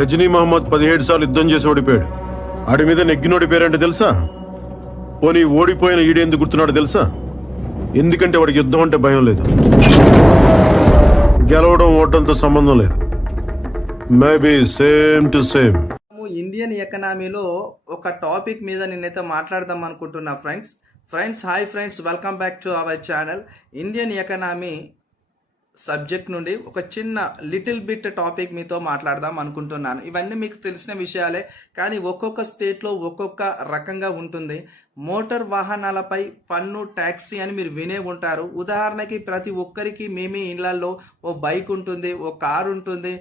గజనీ మహమ్మద్ 17 సార్లు యుద్ధం చేసి ఓడిపోయాడు. ఆడి మీద నెగ్గినోడి పేరంటే తెలుసా? పోనీ ఓడిపోయిన ఈడేందుకు గుర్తున్నాడు తెలుసా? ఎందుకంటే వాడికి యుద్ధం అంటే భయం లేదు. గెలవడం ఓటంతో సంబంధం లేదు. Maybe same to same. Indian ఎకనామీలో ఒక టాపిక్ మీద నేనైతే మాట్లాడదాం అనుకుంటున్నా friends hi friends, welcome back to our channel. Indian economy subject నుండి ఒక చిన్న లిటిల్ బిట్ టాపిక్ మీతో మాట్లాడదాం అనుకుంటున్నాను. ఇవన్నీ మీకు తెలిసిన విషయాలే, కానీ ఒక్కొక్క స్టేట్లో ఒక్కొక్క రకంగా ఉంటుంది. మోటార్ వాహనాలపై పన్ను ట్యాక్సీ అని మీరు వినే ఉంటారు. ఉదాహరణకి ప్రతి ఒక్కరికి మీ ఇళ్లలో ఓ బైక్ ఉంటుంది, ఓ కారు ఉంటుంది,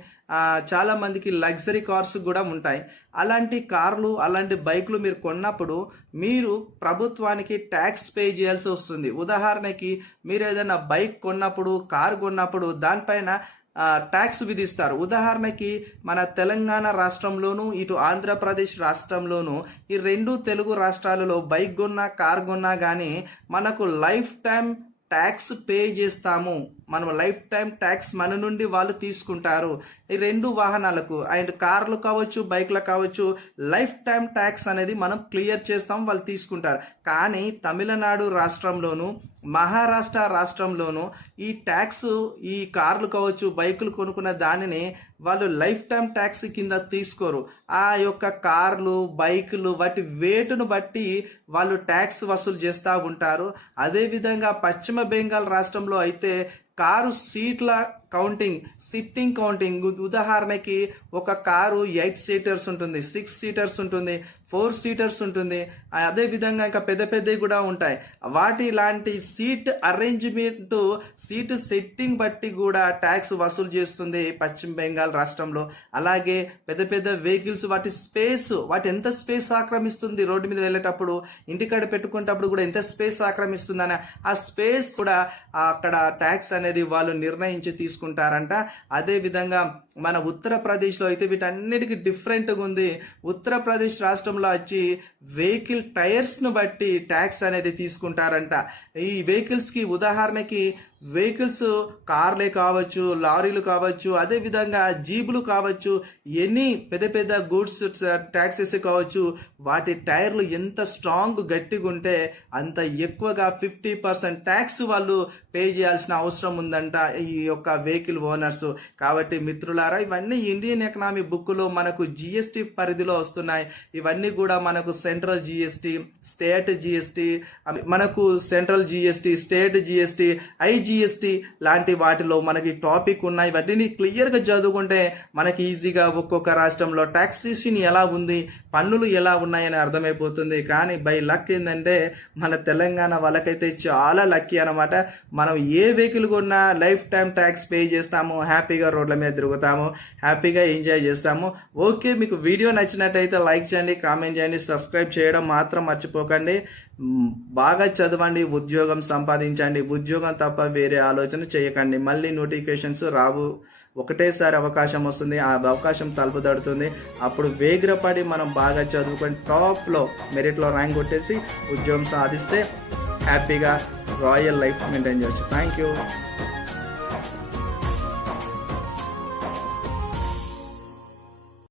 చాలా మందికి లగ్జరీ కార్స్ కూడా ఉంటాయి. అలాంటి కార్లు, అలాంటి బైక్లు మీరు కొన్నప్పుడు మీరు ప్రభుత్వానికి ట్యాక్స్ పే చేయాల్సి వస్తుంది. ఉదాహరణకి మీరు ఏదైనా బైక్ కొన్నప్పుడు, కారు కొన్నప్పుడు దానిపైన ట్యాక్స్ విధిస్తారు. ఉదాహరణకి మన తెలంగాణ రాష్ట్రంలోను, ఇటు ఆంధ్రప్రదేశ్ రాష్ట్రంలోను, ఈ రెండు తెలుగు రాష్ట్రాలలో బైక్ కొన్నా, కార్ కొన్నా కానీ మనకు లైఫ్ టైం ట్యాక్స్ పే చేస్తాము. మనం లైఫ్ టైం ట్యాక్స్ మన నుండి వాళ్ళు తీసుకుంటారు. ఈ రెండు వాహనాలకు, అండ్ కార్లు కావచ్చు, బైక్లు కావచ్చు, లైఫ్ టైం ట్యాక్స్ అనేది మనం క్లియర్ చేస్తాం, వాళ్ళు తీసుకుంటారు. కానీ తమిళనాడు రాష్ట్రంలోను, మహారాష్ట్ర రాష్ట్రంలోను ఈ ట్యాక్స్, ఈ కార్లు కావచ్చు, బైకులు కొనుక్కున్న దానిని వాళ్ళు లైఫ్ టైం ట్యాక్స్ కింద తీసుకోరు. ఆ యొక్క కార్లు, బైకులు వాటి వేటును బట్టి వాళ్ళు ట్యాక్స్ వసూలు చేస్తూ ఉంటారు. అదేవిధంగా పశ్చిమ బెంగాల్ రాష్ట్రంలో అయితే కారు సీట్ల కౌంటింగ్, సిట్టింగ్ కౌంటింగ్, ఉదాహరణకి ఒక కారు 8 సీటర్స్ ఉంటుంది, 6 సీటర్స్ ఉంటుంది, 4 సీటర్స్ ఉంటుంది. అదేవిధంగా ఇంకా పెద్ద పెద్దవి కూడా ఉంటాయి. వాటి లాంటి సీట్ అరేంజ్మెంట్, సీట్ సెట్టింగ్ బట్టి కూడా ట్యాక్స్ వసూలు చేస్తుంది పశ్చిమ బెంగాల్ రాష్ట్రంలో. అలాగే పెద్ద పెద్ద వెహికల్స్, వాటి స్పేస్, వాటి ఎంత స్పేస్ ఆక్రమిస్తుంది, రోడ్డు మీద వెళ్ళేటప్పుడు, ఇంటికాడ పెట్టుకునేటప్పుడు కూడా ఎంత స్పేస్ ఆక్రమిస్తుందని ఆ స్పేస్ కూడా అక్కడ ట్యాక్స్ అనేది వాళ్ళు నిర్ణయించి తీసుకుంటారంట. అదేవిధంగా మన ఉత్తరప్రదేశ్లో అయితే వీటన్నిటికీ డిఫరెంట్గా ఉంది. ఉత్తరప్రదేశ్ రాష్ట్రంలో వచ్చి వెహికల్ టైర్స్ను బట్టి ట్యాక్స్ అనేది తీసుకుంటారంట. ఈ వెహికల్స్కి, ఉదాహరణకి వెహికల్స్ కార్లే కావచ్చు, లారీలు కావచ్చు, అదేవిధంగా జీబులు కావచ్చు, ఎన్ని పెద్ద పెద్ద గూడ్స్ ట్యాక్సెస్ కావచ్చు, వాటి టైర్లు ఎంత స్ట్రాంగ్ గట్టిగా ఉంటే అంత ఎక్కువగా 50% ట్యాక్స్ వాళ్ళు పే చేయాల్సిన అవసరం ఉందంట ఈ యొక్క వెహికల్ ఓనర్స్. కాబట్టి మిత్రులారా, ఇవన్నీ ఇండియన్ ఎకనామీ బుక్లో మనకు జిఎస్టీ పరిధిలో వస్తున్నాయి. ఇవన్నీ కూడా మనకు సెంట్రల్ జిఎస్టీ, స్టేట్ జిఎస్టీ, మనకు central GST, state GST, GST లాంటి వాటిలో మనకి టాపిక్ ఉన్నాయి. వాటిని క్లియర్గా చదువుకుంటే మనకి ఈజీగా ఒక్కొక్క రాష్ట్రంలో ట్యాక్సేషన్ ఎలా ఉంది, పన్నులు ఎలా ఉన్నాయని అర్థమైపోతుంది. కానీ బై లక్ ఏంటంటే మన తెలంగాణ వాళ్ళకైతే చాలా లక్కీ అనమాట. మనం ఏ వెహికల్ కొన్నా లైఫ్ టైం ట్యాక్స్ పే చేస్తాము, హ్యాపీగా రోడ్ల మీద తిరుగుతాము, హ్యాపీగా ఎంజాయ్ చేస్తాము. ఓకే, మీకు వీడియో నచ్చినట్టయితే లైక్ చేయండి, కామెంట్ చేయండి, సబ్స్క్రైబ్ చేయడం మాత్రం మర్చిపోకండి. బాగా చదవండి, ఉద్యోగం సంపాదించండి. ఉద్యోగం తప్ప వేరే ఆలోచన చేయకండి. మళ్ళీ నోటిఫికేషన్స్ రావు, ఒకటేసారి అవకాశం వస్తుంది, ఆ అవకాశం తలుపు తడుతుంది. అప్పుడు వేగిరపడి మనం బాగా చదువుకొని టాప్లో మెరిట్లో ర్యాంక్ కొట్టేసి ఉద్యోగం సాధిస్తే హ్యాపీగా రాయల్ లైఫ్ మెయింటైన్ చేయవచ్చు. Thank you.